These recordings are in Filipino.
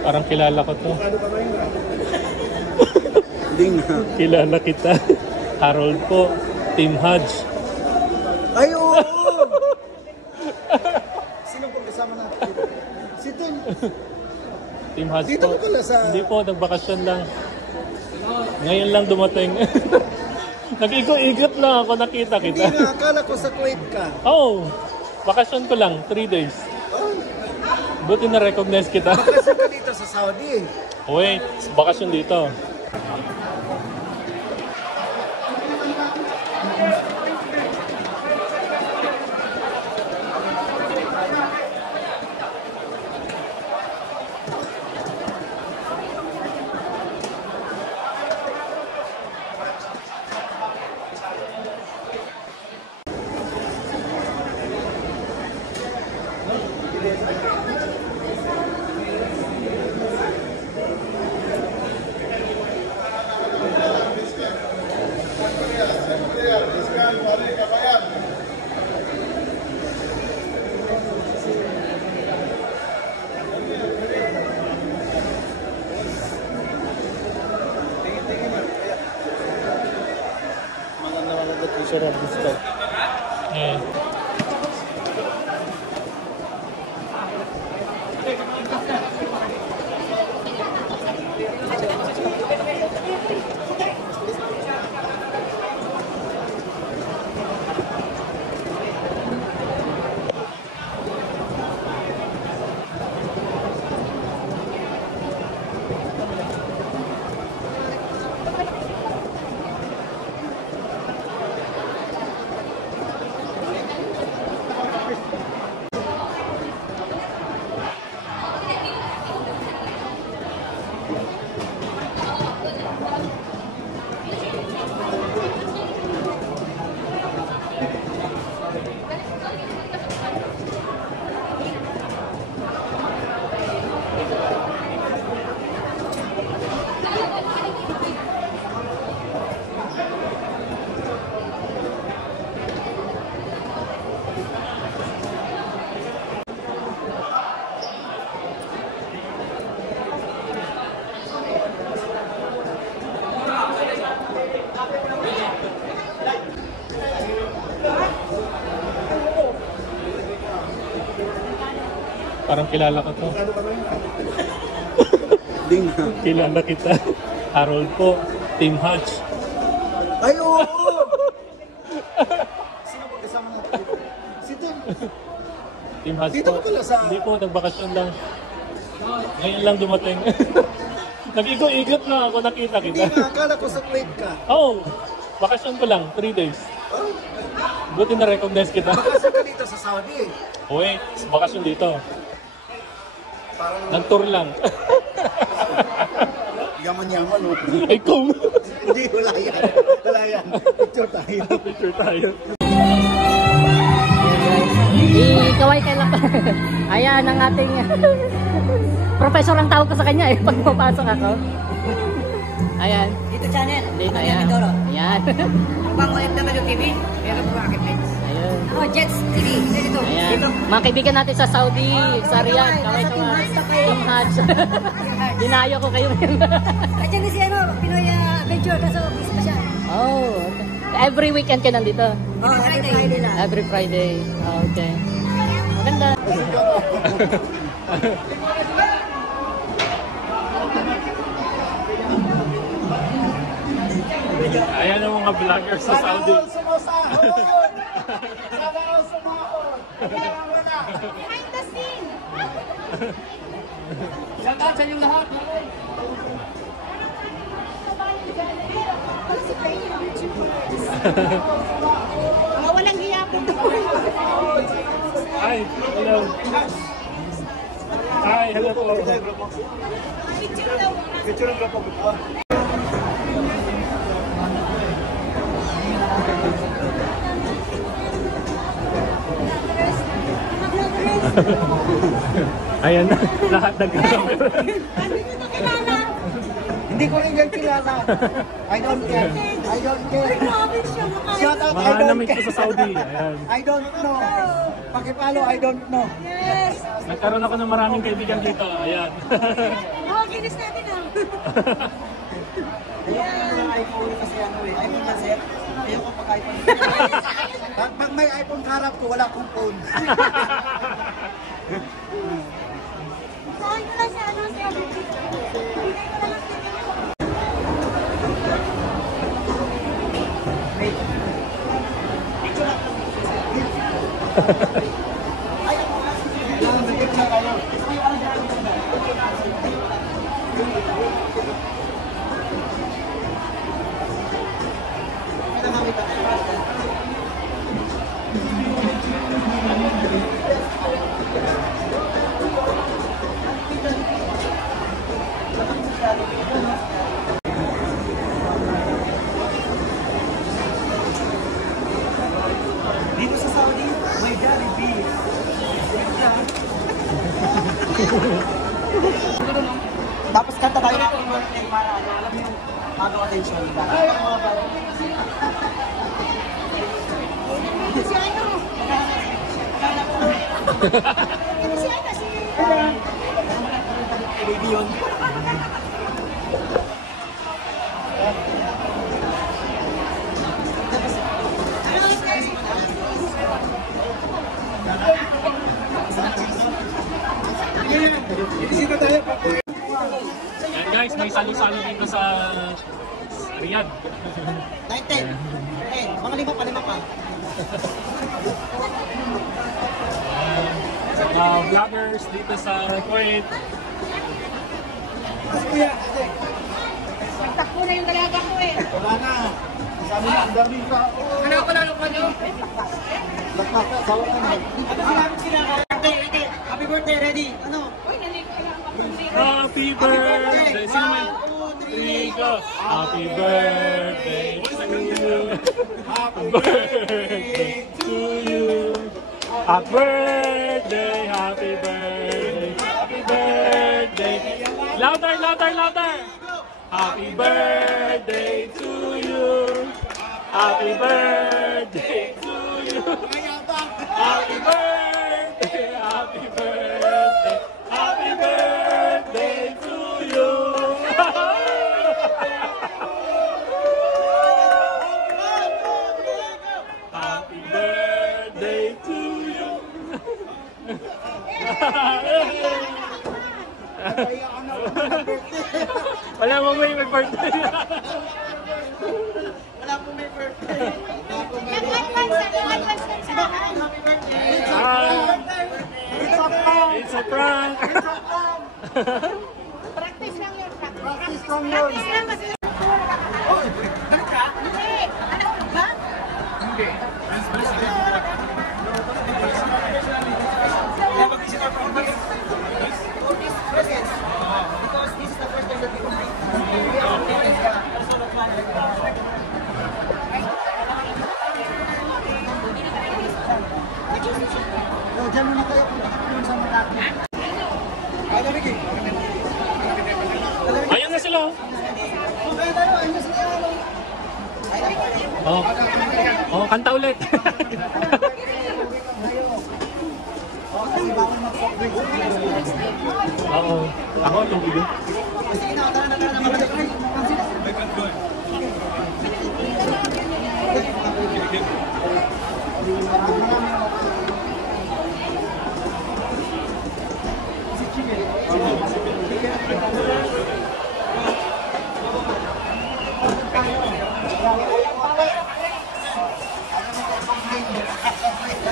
Parang kilala ko to. Hindi nga. Kilala kita. Harold po. Team Hodge. Ay, oo! Sino pong kasama natin? Si Tim. Team Hodge Dito po. ko pala sa... Hindi po, nagbakasyon lang. Ngayon lang dumating. Nag-igot-igot na ako, nakita Hindi kita. nga, akala ko sa Kuwait ka. Oh, bakasyon ko lang, 3 days. Oh, Buti na-recognize kita. bakasyon ka dito sa Saudi. Wait, bakasyon dito. Sarap gusto. Eh. Parang kilala ko to. Hindi nga. Kilala kita. Harold po. Team Hodge. Ay, oo! Sino pong kasama natin? Si Tim. Team Hodge Dito po. ko pala sa... Hindi po, nagbakasyon lang. Ngayon lang dumating. Nag-igot-igot na ako, nakita Hindi kita. nga, akala ko sa Kuwait ka. Oh, bakasyon ko lang, 3 days. Oh, Buti na-recognize kita. bakasyon ka dito sa Saudi. Wait, bakasyon dito. Parang Nag-tour lang. yaman-yaman, no? Ay, kung. Hindi, wala yan. Wala yan. Picture tayo. Picture tayo. Kaway kay lang. Ayan ang ating professor ang tawag ko sa kanya eh pag papasok ako. Ayan. Dito channel. Dito, Ayan. ayan. Ayan. Bang OFW TV. Meron po aking page. Ayun. Oh, Jets TV. Dito. Ayan. Mga kaibigan natin sa Saudi, sa Riyadh, kaway-kaway. Team Hodge. Dinayo ko kayo. Andiyan na si ano, Pinoy Adventure. Kaso busy pa siya. Oh, okay. Every weekend ka nandito? Oh, every Friday lang. Every Friday. Oh, okay. Maganda. Ayan ang mga vloggers sa Saudi. Behind the scene. Shout out sa inyong lahat. Mga walang hiya po. Hi, hello. Hi, hello po. Picture ang grapo. Ayan na, lahat nagkakamera. Ano nyo nakilala? Hindi ko rin yan kilala. I don't care. I don't care. Grabe siya. Shout out, I Mga don't namit ko care. sa Saudi. Ayan. I don't know. Pakipalo, I don't know. Yes. Nagkaroon ako ng maraming kaibigan dito. Ayan. Oh, ginis natin ah. Yung iPhone kasi ano eh. iPhone kasi. Ayoko pag iPhone. Pag may iPhone harap ko, wala akong phone. Saan ko lang siya ano siya. Bigay ko na lang siya. Dito sa Saudi, may Jollibee. Tapos kanta tayo ng birthday para alam mo yung magawa attention. Si ano? Si ano si... Baby yun. Ayan guys, may salo-salo dito sa Riyadh. 9-10. Mga lima pa. Vloggers dito sa Kuwait. Kuya, Takbo na yung dalaga ko eh. wala na. Sabi na, ang dami ka. Ano ako lalo pa nyo? Nagpasa, sawa ka na. Happy birthday, ready? Ano? Happy birthday! Sino may? Rico! Happy birthday to you! Happy birthday to you! Happy birthday! Happy birthday! Happy birthday! Louder! Louder! Louder! Happy birthday to you! Happy birthday to you! Happy birthday! Happy birthday! Happy birthday to you! Happy birthday to you! Wala mo may birthday. Wala po may birthday. Nag-advance na siya. It's a prank! Practice lang yun. Practice from yun. Practice lang kasi. Hindi. Anak ba? Because this is the first time that we complete. Diyan muna kayo kung sa Malaki. Ano, Ricky? Ayun na sila! Oh, oh, kanta ulit! Oo. Ako, tubig yun.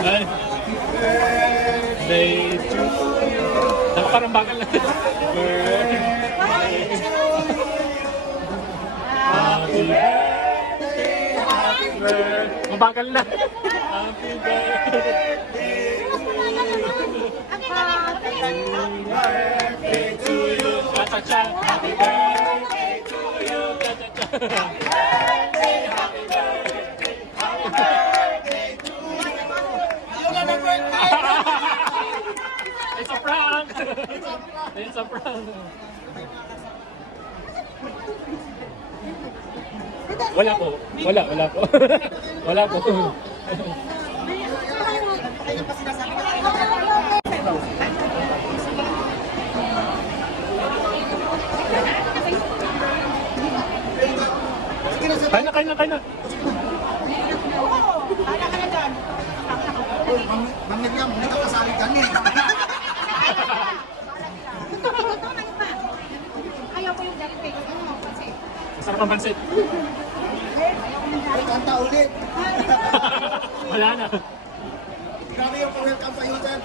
Ay. Birthday to you. Parang bagal lang. Birthday. Happy birthday. Happy birthday. Mabagal na. Happy birthday. Happy birthday to you. Cha-cha-cha. Happy birthday to you. Cha-cha-cha. Happy birthday. Happy birthday. Happy birthday to you. It's a prank! It's a prank! Wala po. Wala po. Wala po. Kain na. Ma'am Miriam, hindi ka kasali dyan eh. Ayaw ko yung dati. Kasi Masarap ang pansit. Kanta ulit. Wala na. Grabe yung welcome sa iyo dyan.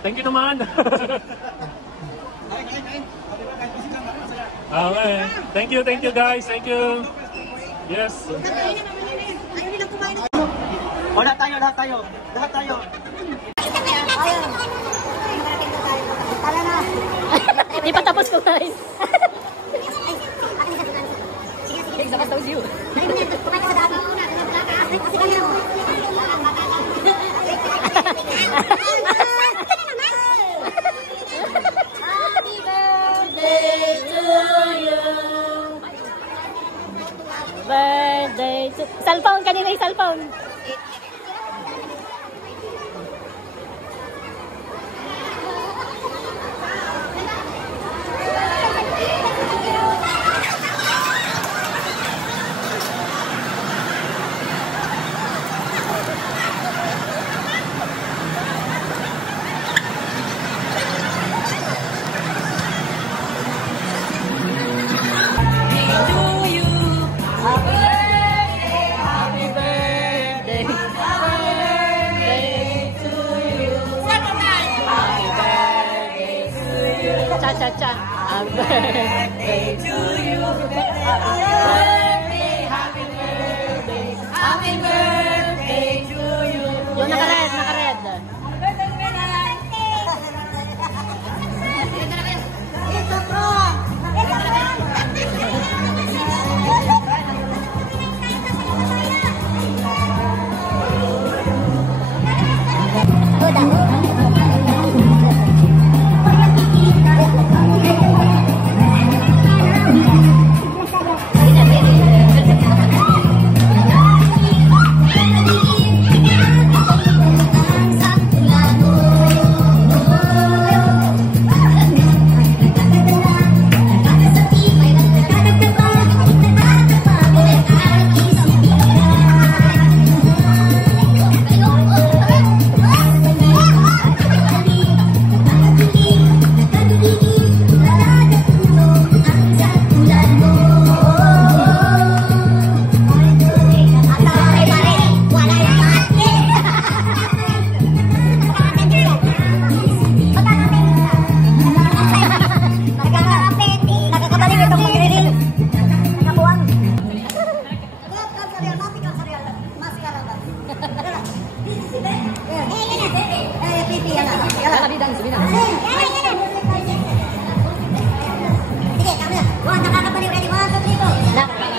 Thank you naman. Kain. Okay. Thank you guys. Thank you. Yes. ayaw nilang kumain ng O, lahat tayo. Tara na. Hindi pa tapos kumain. Sige. Dapat daw you. Kumain ka sa dami muna. Kasi kami na mo. Happy birthday to you. Birthday to... Cellphone, kanina yung cellphone. Happy birthday to you. Happy birthday to you. Cha-cha-cha. Happy birthday to you. Happy birthday to you. Yung naka-red.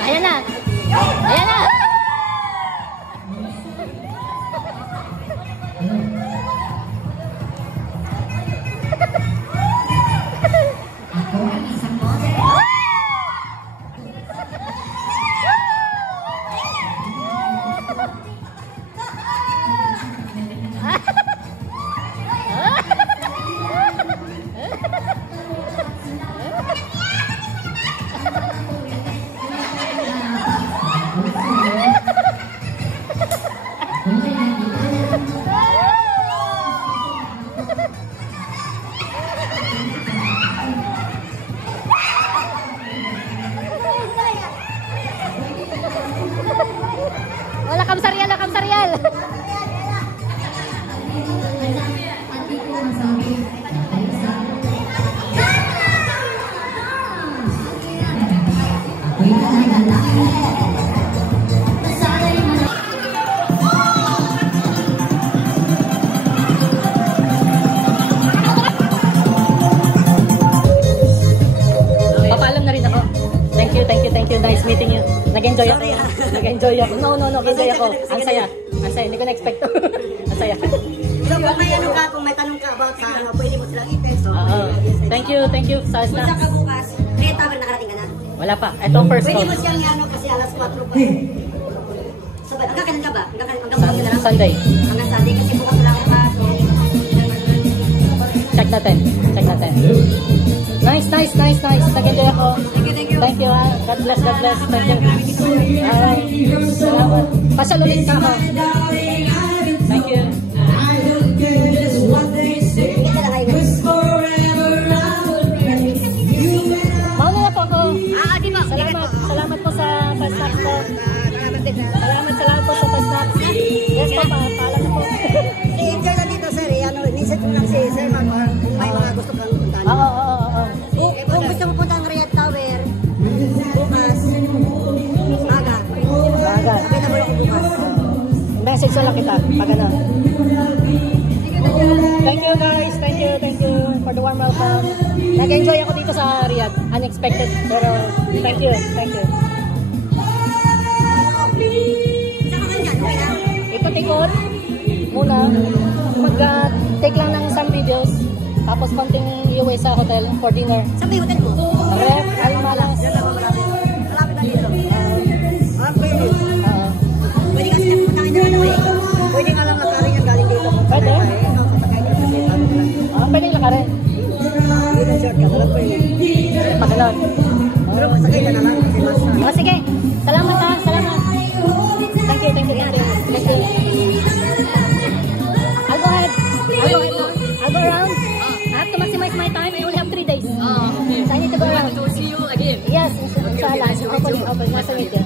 Ayan na. Wala kam sarial. Papaalam na rin ako. Thank you. Nice meeting you. Nag-enjoy ako. No. Nag-enjoy ako. Ang saya. Hindi ko na-expect to. Ang saya. So, kung may tanong ka about sa ano, pwede mo silang i-text. So, Thank you sa Punta snacks. ka bukas, Red Tower nakarating ka na. Wala pa. Ito ang first Pwede call. mo siyang ano kasi alas 4 pa. Sabay, hanggang kailan ka ba? Hanggang bukas na lang? Sunday. Hanggang Sunday kasi bukas wala akong pasok. Check natin. Check natin. Nice. Nag-enjoy ako. Thank you ha. God bless. Thank you. Alright. Salamat. Pasyal ulit ka ako. Thank you. Hindi ka lang highway. Mauna na po ako. Di ba? Salamat po sa fast snacks po. Salamat po sa fast snacks. Yes po, paalam na po. I-enjoy lang dito, sir. Minsan ko lang si sir, kung may mga gusto kang puntahan. Oo. Kung gusto mo punta ang Riyadh Tower, bukas, aga. Pinabulok ko bukas. Message na lang kita pag ano. Thank you guys. Thank you for the warm welcome. Nag-enjoy ako dito sa Riyadh. Unexpected pero thank you. Saan ka dyan? Okay lang. Ikot-ikot muna. Mag-take lang ng some videos. Tapos konting iuwi sa hotel for dinner. Saan ba yung hotel mo? Ref, Almalas. Yan lang, malapit. Malapit na dito. Pwede. Oo. Pwede kasi napunta kayo na eh. Pwede nga lang makarin yung galing dito. Pwede? Pwede. Pwede lang ka rin. Hindi na short ka. Walang pwede. Pagkanon. Pero masakay ka na lang. Kasi mas O sige. Salamat ha. Salamat. Thank you. I'll go ahead. I'll go around. I have to maximize my time. I only have 3 days. So I need to go around. To see you again. Yes, inshallah. Hopefully. Nice to meet you.